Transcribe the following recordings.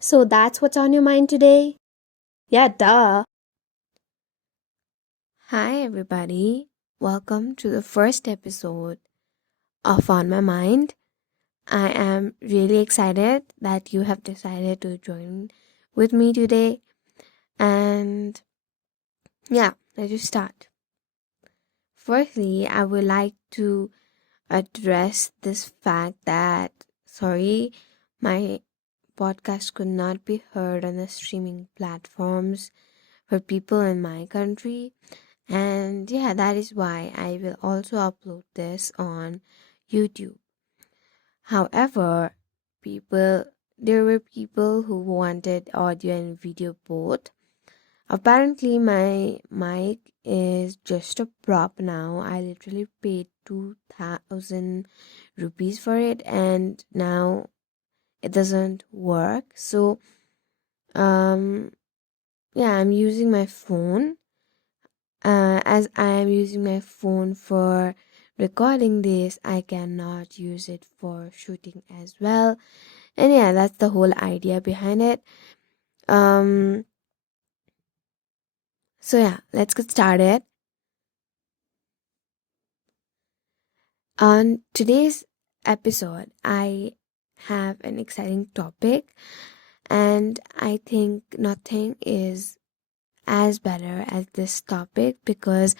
So that's what's on your mind today? Yeah, duh. Hi, everybody. Welcome to the first episode of On My Mind. I am really excited that you have decided to join with me today. And yeah, let's just start. Firstly, I would like to address this fact that, sorry, my podcast could not be heard on the streaming platforms for people in my country. And yeah, that is why I will also upload this on YouTube. However, people there were people who wanted audio and video both. Apparently my mic is just a prop now. I literally paid 2000 rupees for it and now it doesn't work. So um yeah, I'm using my phone. As I am using my phone for recording this, I cannot use it for shooting as well. And yeah, that's the whole idea behind it. Um, so yeah, let's get started. On today's episode, I have an exciting topic, and I think nothing is as better as this topic because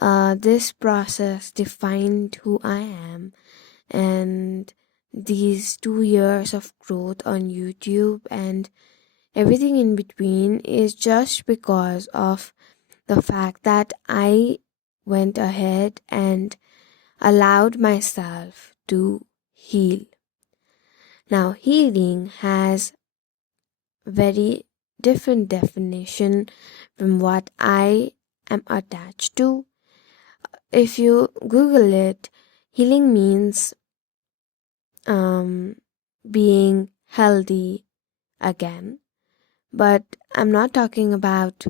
this process defined who I am, and these 2 years of growth on YouTube and everything in between is just because of the fact that I went ahead and allowed myself to heal. Now, healing has very different definition from what I am attached to. If you Google it, healing means um, being healthy again. But I'm not talking about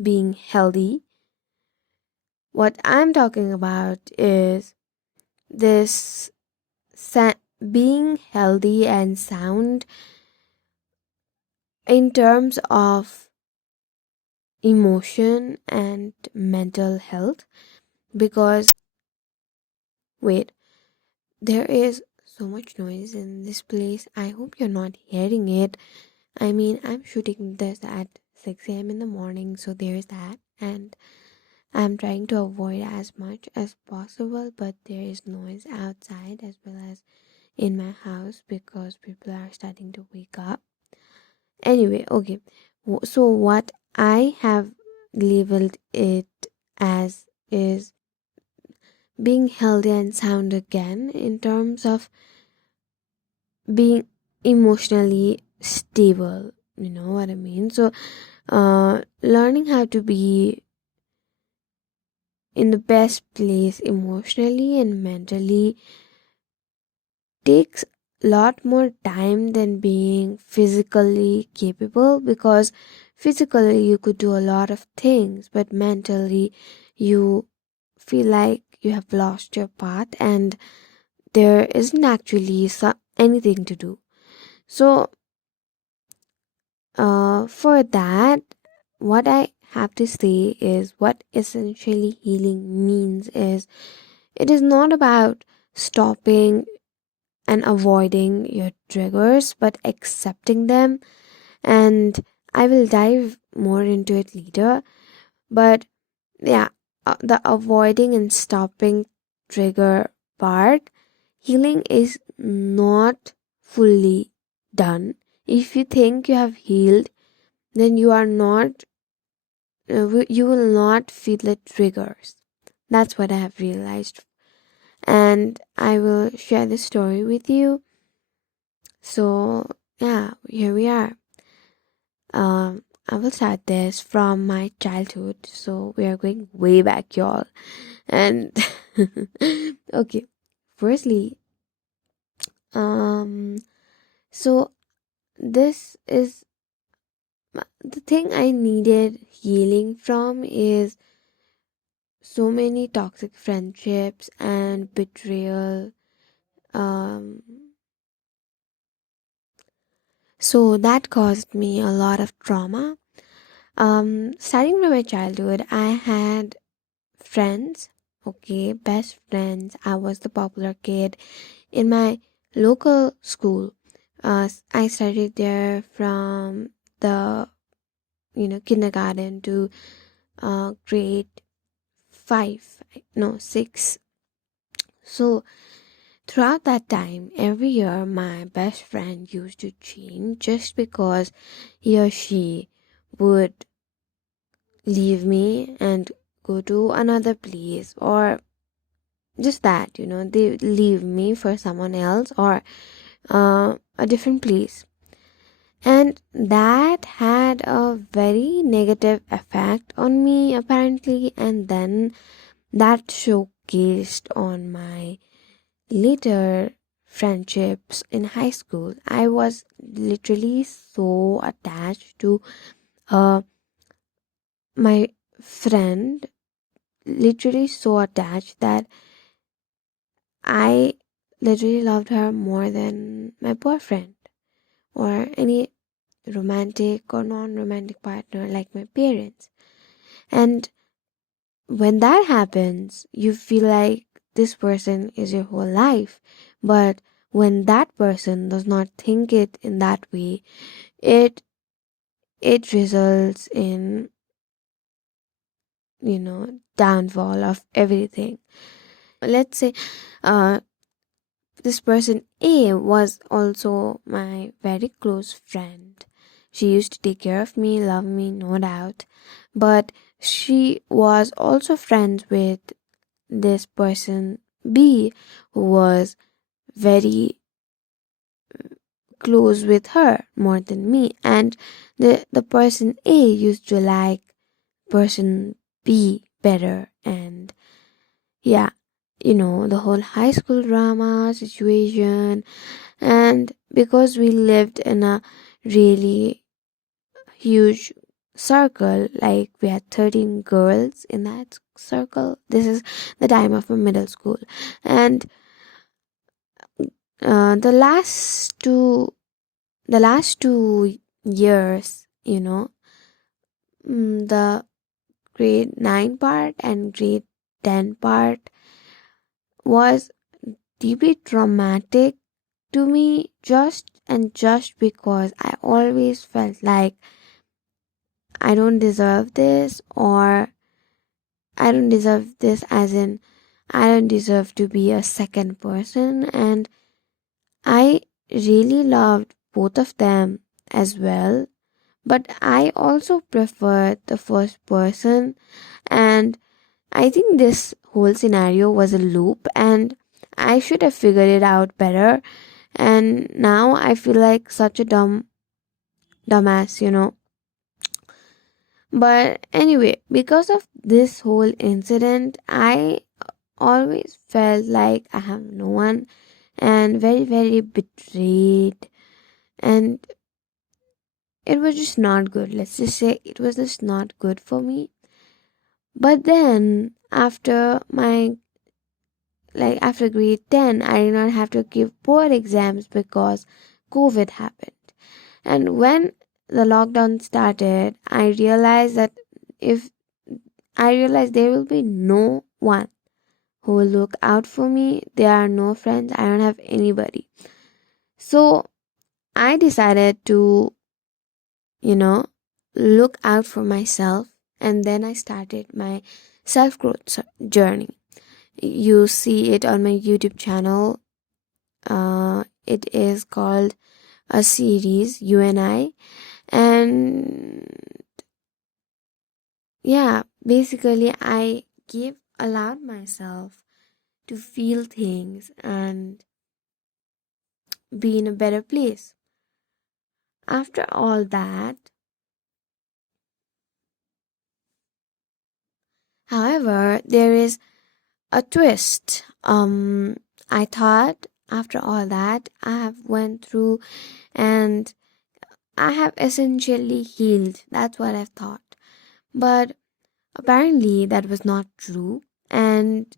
being healthy. What I'm talking about is this being healthy and sound in terms of emotion and mental health. Because, wait, there is so much noise in this place. I hope you're not hearing it. I mean, I'm shooting this at 6 a.m. in the morning, so there's that. And I'm trying to avoid as much as possible, but there is noise outside as well as in my house because people are starting to wake up. Anyway, okay. So, what I have labeled it as is being healthy and sound again in terms of being emotionally stable. You know what I mean? So, learning how to be in the best place emotionally and mentally takes a lot more time than being physically capable, because physically you could do a lot of things but mentally you feel like you have lost your path and there isn't actually anything to do. So for that, what I have to say is what essentially healing means is it is not about stopping and avoiding your triggers, but accepting them. And I will dive more into it later. But yeah, the avoiding and stopping trigger part, healing is not fully done. If you think you have healed, then you are not, you will not feel the triggers. That's what I have realized. And I will share this story with you. So, yeah, here we are. I will start this from my childhood. So, we are going way back, y'all. And, okay, firstly, um, so this is the thing I needed healing from is so many toxic friendships and betrayal. Um, So that caused me a lot of trauma. Starting from my childhood, I had friends, okay, best friends. I was the popular kid in my local school. I studied there from the kindergarten to grade 5, no 6. So throughout that time, every year my best friend used to change just because he or she would leave me and go to another place, or just that, they leave me for someone else, or a different place. And that had a very negative effect on me, apparently, and then that showcased on my later friendships in high school. I was literally so attached to uh, my friend, literally so attached that I literally loved her more than my boyfriend or any romantic or non romantic partner like my parents. And when that happens, you feel like this person is your whole life. But when that person does not think it in that way, it it results in, downfall of everything. Let's say uh this person A was also my very close friend. She used to take care of me, love me, no doubt. But she was also friends with this person B, who was very close with her more than me. And the person A used to like person B better. And yeah, the whole high school drama situation. And because we lived in a really huge circle, like we had 13 girls in that circle. This is the time of my middle school. And the last two years, the grade 9 part and grade 10 part was deeply traumatic to me, just because I always felt like I don't deserve this, or I don't deserve this, as in I don't deserve to be a second person. And I really loved both of them as well, but I also preferred the first person. And I think this whole scenario was a loop, and I should have figured it out better. And now I feel like such a dumbass, But anyway, because of this whole incident, I always felt like I have no one, and very, very betrayed. And it was just not good. Let's just say it was just not good for me. But then, after grade 10, I did not have to give board exams because COVID happened. And when the lockdown started, if I realized there will be no one who will look out for me. There are no friends. I don't have anybody. So I decided to, you know, look out for myself. And then I started my self growth journey. You see it on my YouTube channel. It is called a series, You and I. And yeah, basically, I allowed myself to feel things and be in a better place. After all that, however, there is a twist. I thought after all that I have went through, and I have essentially healed. That's what I've thought. But apparently that was not true. And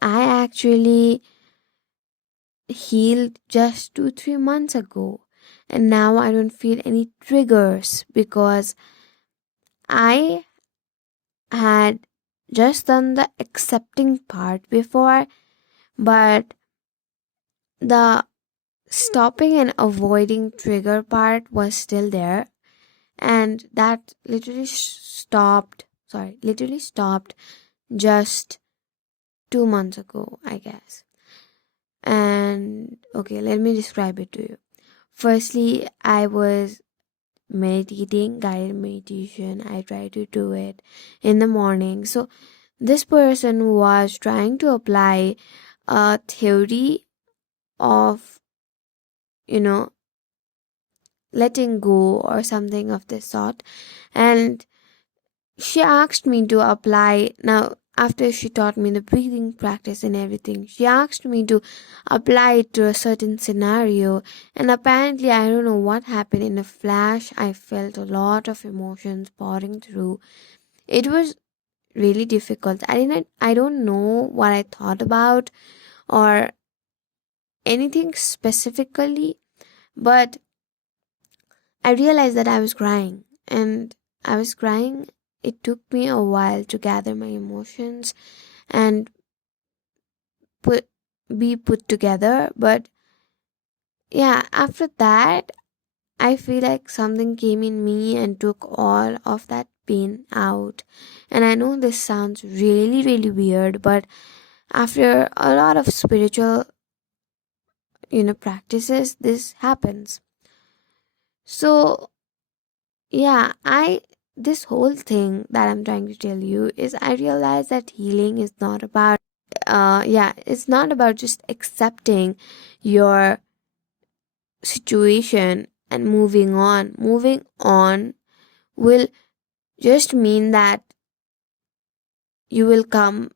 I actually healed just 2-3 months ago. and now I don't feel any triggers because I had just done the accepting part before, but the stopping and avoiding trigger part was still there, and that literally stopped just 2 months ago, I guess. And okay, let me describe it to you. Firstly, I was meditating, guided meditation. I try to do it in the morning. So this person was trying to apply a theory of, you know, letting go or something of this sort. And she asked me to apply. Now, after she taught me the breathing practice and everything, she asked me to apply it to a certain scenario. And apparently, I don't know what happened. In a flash, I felt a lot of emotions pouring through. It was really difficult. I don't know what I thought about or anything specifically, but I realized that I was crying, and I was crying. It took me a while to gather my emotions and put be put together, but yeah, after that I feel like something came in me and took all of that pain out. And I know this sounds really weird, but after a lot of spiritual, practices, this happens. So yeah, I this whole thing that I'm trying to tell you is I realize that healing is not about it's not about just accepting your situation and moving on. Moving on will just mean that you will come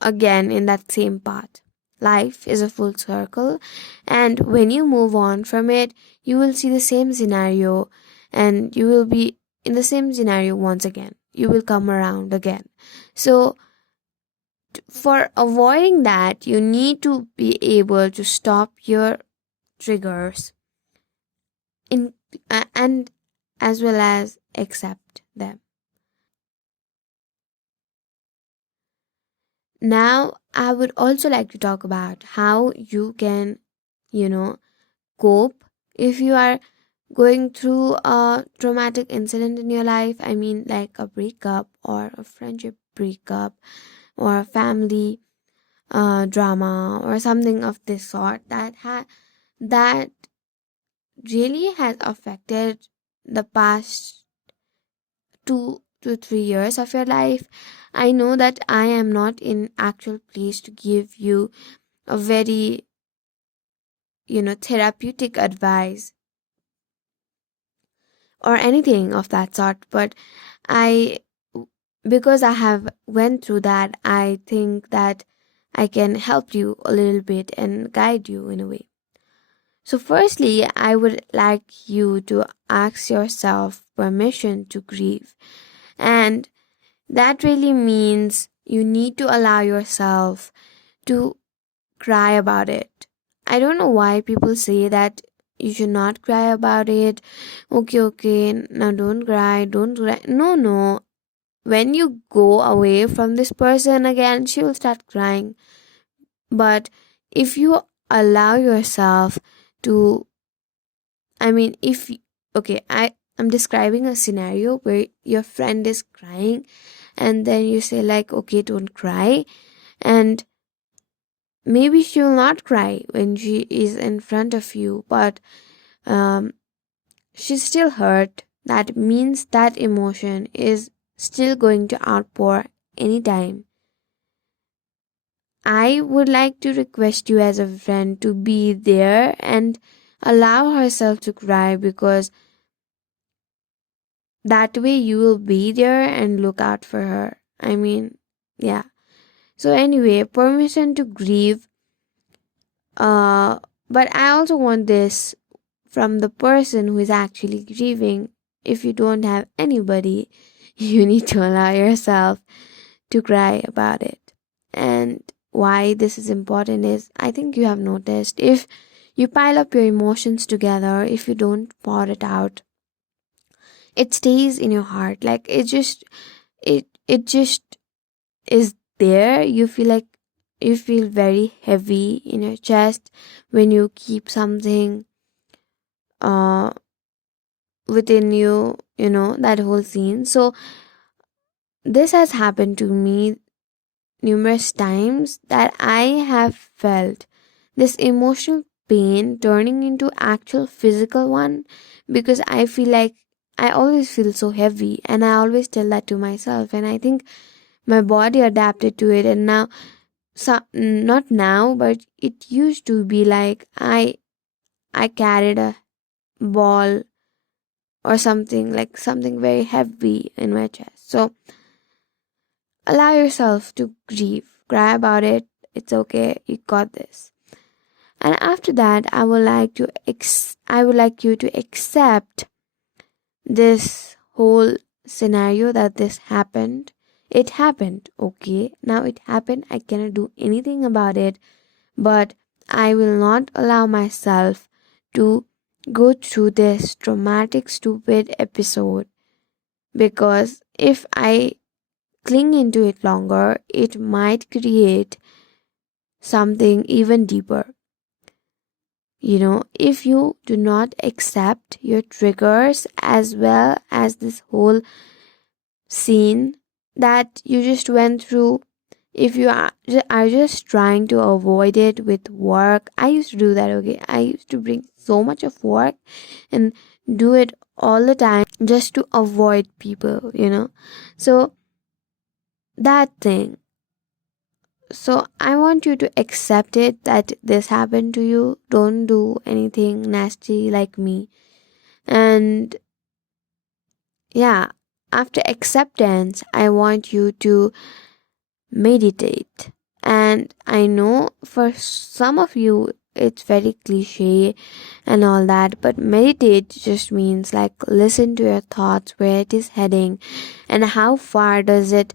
again in that same path. Life is a full circle, and when you move on from it, you will see the same scenario and you will be in the same scenario once again. You will come around again. So, for avoiding that, you need to be able to stop your triggers in and as well as accept them. Now, I would also like to talk about how you can, you know, cope if you are going through a traumatic incident in your life. I mean, like a breakup or a friendship breakup or a family drama or something of this sort that really has affected the past 2 to 3 years of your life. I know that I am not in actual place to give you a very therapeutic advice or anything of that sort, but I because I have went through that, I think that I can help you a little bit and guide you in a way. So firstly, I would like you to ask yourself permission to grieve, and that really means you need to allow yourself to cry about it. I don't know why people say that you should not cry about it. Okay, now don't cry, don't cry. No. When you go away from this person again, she will start crying. But if you allow yourself to, I mean, okay, I'm describing a scenario where your friend is crying, and then you say, like, okay, don't cry. And maybe she will not cry when she is in front of you, but um, she's still hurt. That means that emotion is still going to outpour anytime. I would like to request you as a friend to be there and allow herself to cry, because that way you will be there and look out for her. I mean, yeah. So anyway, permission to grieve. But I also want this from the person who is actually grieving. If you don't have anybody, you need to allow yourself to cry about it. And why this is important is, I think you have noticed, if You pile up your emotions together. If you don't pour it out, it stays in your heart. Like it just is there. You feel very heavy in your chest when you keep something uh within you, that whole scene. So this has happened to me numerous times, that I have felt this emotional pain turning into actual physical one, because I feel like I always feel so heavy, and I always tell that to myself, and I think my body adapted to it. And now, not now, but it used to be like I carried a ball or something, like something very heavy in my chest. So allow yourself to grieve, cry about it. It's okay, you got this. And after that, I would like you to accept this whole scenario, that this happened. It happened, okay? Now it happened. I cannot do anything about it, but I will not allow myself to go through this traumatic, stupid episode, because if I cling into it longer, it might create something even deeper. If you do not accept your triggers as well as this whole scene that you just went through, if you are just trying to avoid it with work. I used to do that, okay? I used to bring so much of work and do it all the time just to avoid people. So that thing. So I want you to accept it, that this happened to you. Don't do anything nasty like me. And yeah, after acceptance, I want you to meditate. And I know for some of you it's very cliche and all that, but meditate just means like listen to your thoughts, where it is heading, and how far does it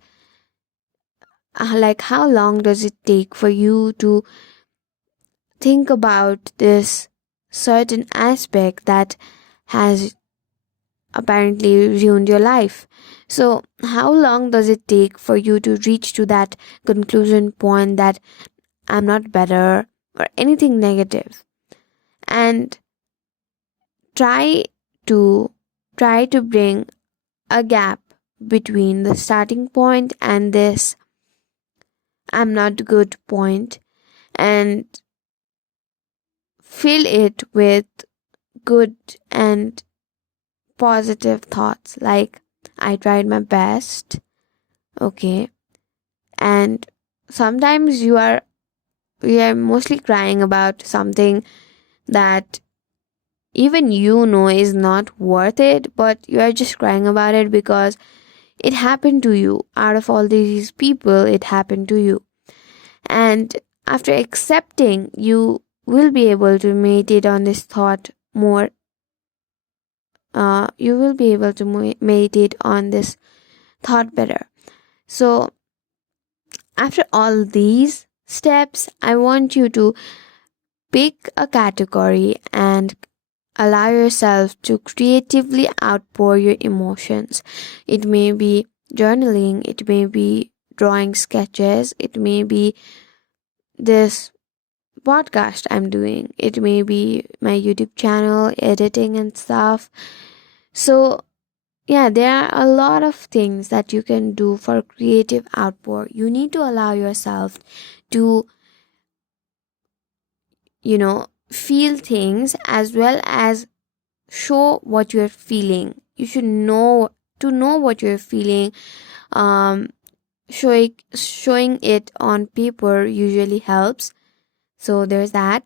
like how long does it take for you to think about this certain aspect that has apparently ruined your life. So how long does it take for you to reach to that conclusion point that I'm not better or anything negative? And try to bring a gap between the starting point and this I'm not good point, and fill it with good and positive thoughts, like I tried my best, okay? And sometimes we are mostly crying about something that even is not worth it, but you are just crying about it because it happened to you. Out of all these people, it happened to you. And after accepting, you will be able to meditate on this thought more. You will be able to meditate on this thought better. So after all these steps, I want you to pick a category and allow yourself to creatively outpour your emotions. It may be journaling, it may be drawing sketches, it may be this podcast I'm doing, it may be my YouTube channel, editing and stuff. So, yeah, there are a lot of things that you can do for creative outpour. You need to allow yourself to, feel things as well as show what you're feeling. You should know to know what you're feeling. Um, showing it on paper usually helps. So there's that.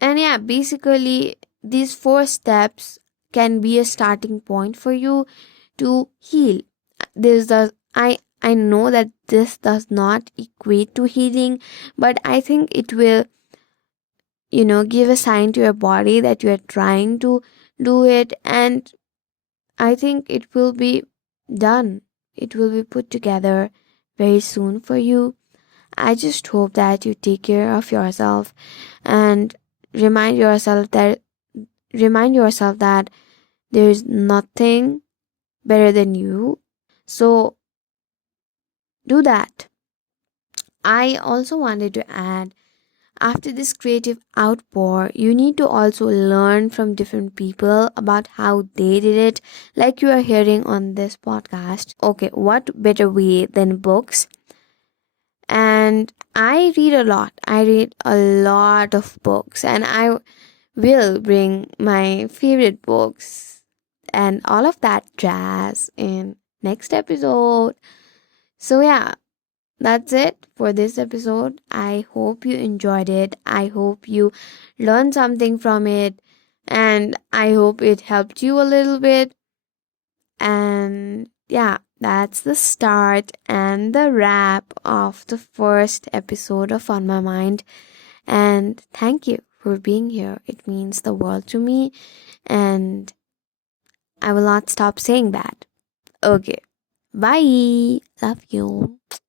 And yeah, basically these 4 steps can be a starting point for you to heal. This does I know that this does not equate to healing, but I think it will, give a sign to your body that you are trying to do it, and I think it will be done. It will be put together very soon for you. I just hope that you take care of yourself and remind yourself that there is nothing better than you. So do that. I also wanted to add, after this creative outpour, you need to also learn from different people about how they did it, like you are hearing on this podcast. Okay, what better way than books? And I read a lot. I read a lot of books, and I will bring my favorite books and all of that jazz in next episode. So yeah, that's it for this episode. I hope you enjoyed it. I hope you learned something from it, and I hope it helped you a little bit. And yeah, that's the start and the wrap of the first episode of On My Mind. And thank you for being here. It means the world to me, and I will not stop saying that. Okay. Bye. Love you.